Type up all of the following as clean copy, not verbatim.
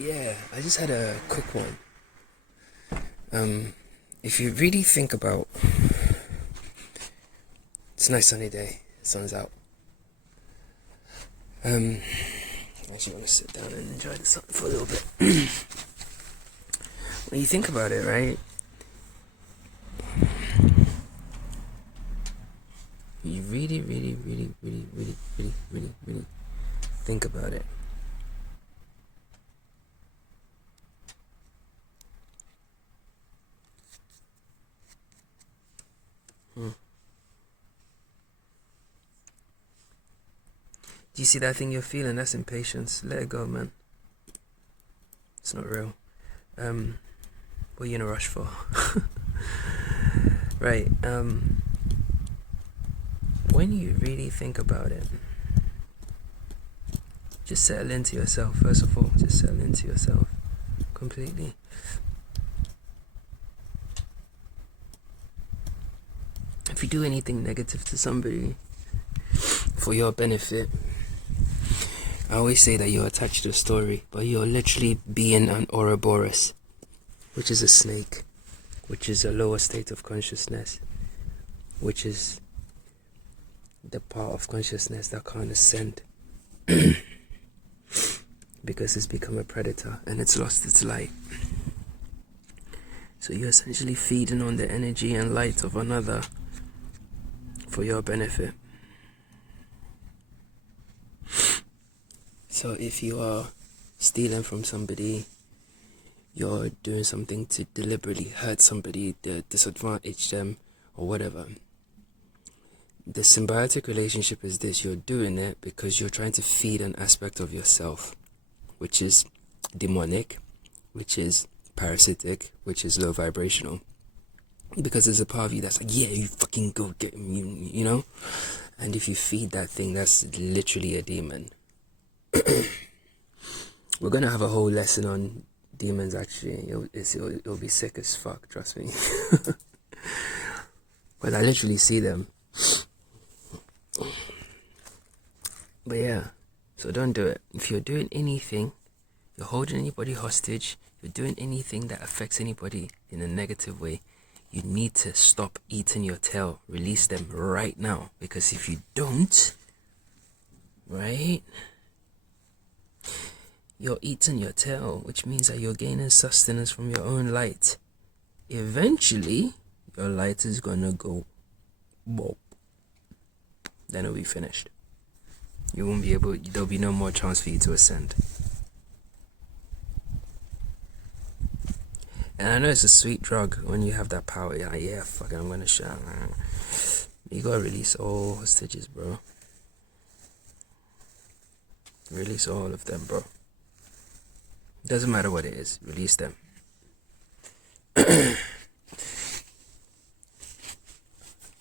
Yeah, I just had a quick one. If you really think about, it's a nice sunny day, sun's out. I actually want to sit down and enjoy the sun for a little bit. When you think about it, right? You really think about it. Do you see that thing you're feeling? That's impatience. Let it go, man. It's not real. What are you in a rush for? Right. When you really think about it, just settle into yourself. First of all, just settle into yourself completely. If you do anything negative to somebody for your benefit, I always say that you're attached to a story, but you're literally being an Ouroboros, which is a snake, which is a lower state of consciousness, which is the part of consciousness that can't ascend because it's become a predator and it's lost its light. So you're essentially feeding on the energy and light of another for your benefit. So if you are stealing from somebody, you're doing something to deliberately hurt somebody, to disadvantage them or whatever, the symbiotic relationship is this: you're doing it because you're trying to feed an aspect of yourself, which is demonic, which is parasitic, which is low vibrational, because there's a part of you that's like, yeah, you fucking go get him, you know. And if you feed that thing, that's literally a demon. We're gonna have a whole lesson on demons, actually. It'll be sick as fuck, trust me. But I literally see them. But yeah, so don't do it. If you're doing anything, you're holding anybody hostage, you're doing anything that affects anybody in a negative way, you need to stop eating your tail. Release them right now. Because if you don't, right, you're eating your tail, which means that you're gaining sustenance from your own light. Eventually, your light is gonna go bop. Then it'll be finished. You won't be able, there'll be no more chance for you to ascend. And I know it's a sweet drug when you have that power. You're like, yeah, fuck it, I'm gonna shine. You gotta release all hostages, bro. Release all of them, bro. Doesn't matter what it is, release them.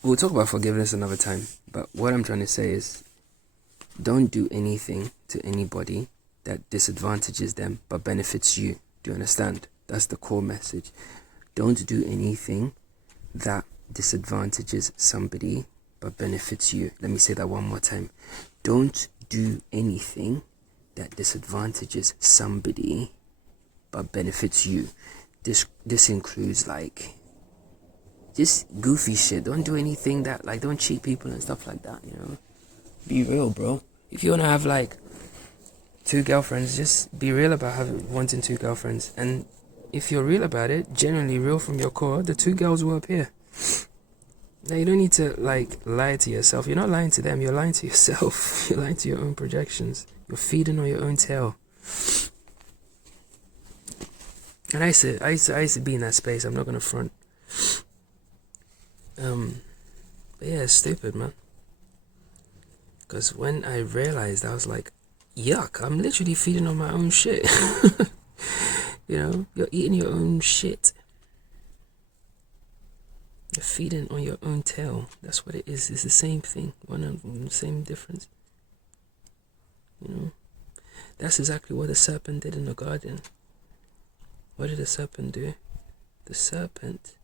We'll talk about forgiveness another time, but what I'm trying to say is, don't do anything to anybody that disadvantages them but benefits you. Do you understand? That's the core message. Don't do anything that disadvantages somebody but benefits you. Let me say that one more time. Don't do anything that disadvantages somebody but benefits you. This includes like just goofy shit. Don't do anything that, like, don't cheat people and stuff like that, you know. Be real, bro. If you want to have like 2 girlfriends, just be real about wanting 2 girlfriends. And if you're real about it, genuinely real from your core, the 2 girls will appear. Now, you don't need to like lie to yourself. You're not lying to them, you're lying to yourself. You're lying to your own projections. You're feeding on your own tail. And I used to be in that space. I'm not gonna front. But yeah, it's stupid, man. Because when I realized, I was like, yuck, I'm literally feeding on my own shit. You know, you're eating your own shit. You're feeding on your own tail. That's what it is. It's the same thing. Same difference. You know, that's exactly what the serpent did in the garden. What did the serpent do? The serpent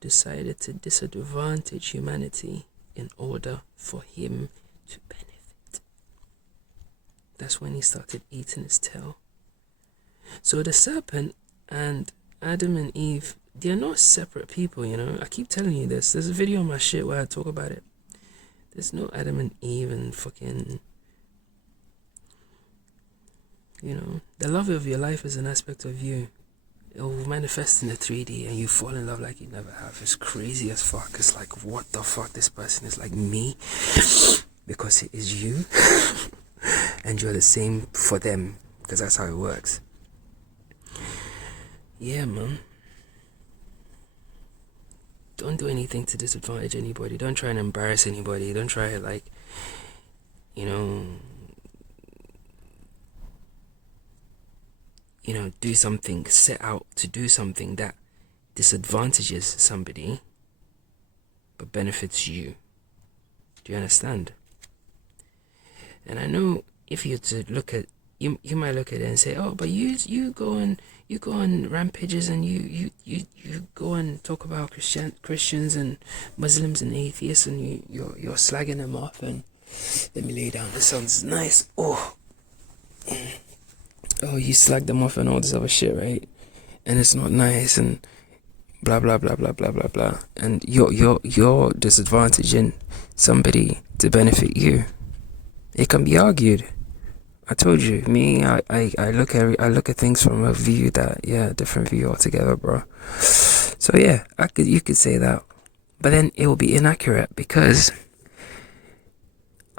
decided to disadvantage humanity in order for him to benefit. That's when he started eating his tail. So the serpent and Adam and Eve, they're not separate people, you know. I keep telling you this. There's a video on my shit where I talk about it. There's no Adam and Eve and fucking, you know, the love of your life is an aspect of you. It will manifest in the 3D and you fall in love like you never have. It's crazy as fuck. It's like, what the fuck? This person is like me because it is you and you're the same for them, because that's how it works. Yeah, man. Don't do anything to disadvantage anybody. Don't try and embarrass anybody. Don't try to, like, you know, do something, set out to do something that disadvantages somebody but benefits you. Do you understand? And I know if you to look at, you might look at it and say, oh, but you go on rampages and you go and talk about Christians and Muslims and atheists, and you're slagging them off. And let me lay down. This sounds nice. Oh, you slag them off and all this other shit, right? And it's not nice and blah blah blah blah blah blah blah. And you're disadvantaging somebody to benefit you. It can be argued. I told you, me, I look at things from a view that, different view altogether, bro. So yeah, you could say that, but then it will be inaccurate, because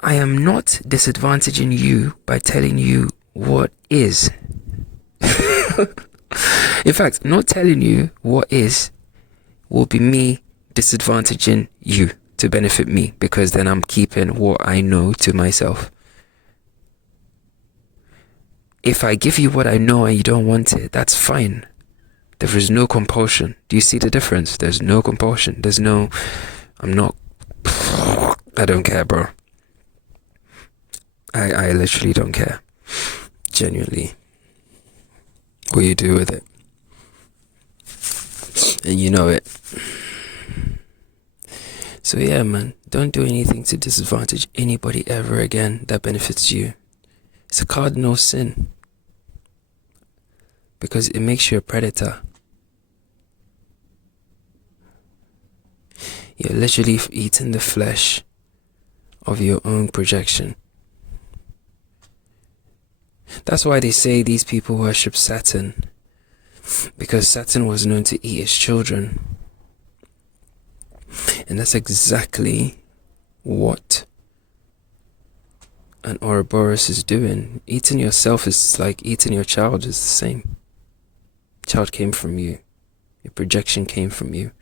I am not disadvantaging you by telling you what is. In fact, not telling you what is will be me disadvantaging you to benefit me, because then I'm keeping what I know to myself. If I give you what I know and you don't want it, that's fine. There is no compulsion. Do you see the difference? There's no compulsion. I don't care, bro. I literally don't care. Genuinely. What you do with it. And you know it. So yeah, man, don't do anything to disadvantage anybody ever again that benefits you. It's a cardinal sin, because it makes you a predator. You're literally eating the flesh of your own projection. That's why they say these people worship Saturn, because Saturn was known to eat his children. And that's exactly what an Ouroboros is doing. Eating yourself is like eating your child, is the same. Child came from you. Your projection came from you.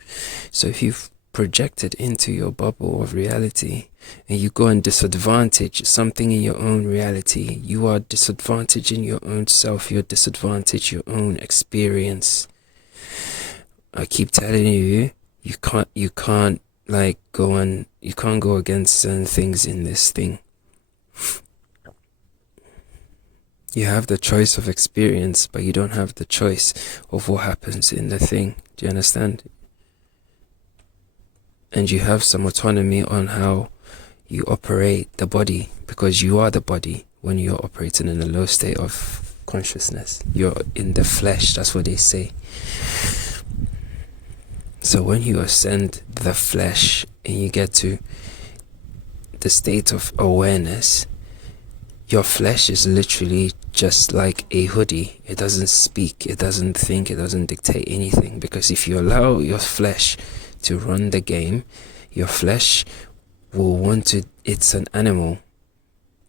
So if you've projected into your bubble of reality and you go and disadvantage something in your own reality, you are disadvantaging your own self. You're disadvantaging your own experience. I keep telling you, you can't go against certain things in this thing. You have the choice of experience, but you don't have the choice of what happens in the thing. Do you understand? And you have some autonomy on how you operate the body, because you are the body when you're operating in a low state of consciousness. You're in the flesh, that's what they say. So when you ascend the flesh and you get to the state of awareness, your flesh is literally just like a hoodie. It doesn't speak, it doesn't think, it doesn't dictate anything. Because if you allow your flesh to run the game, your flesh will want to, it's an animal,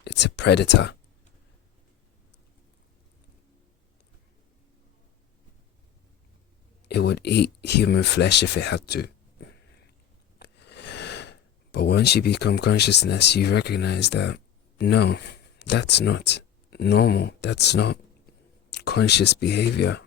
it's a predator. It would eat human flesh if it had to. But once you become consciousness, you recognize that, no, that's not normal. That's not conscious behavior.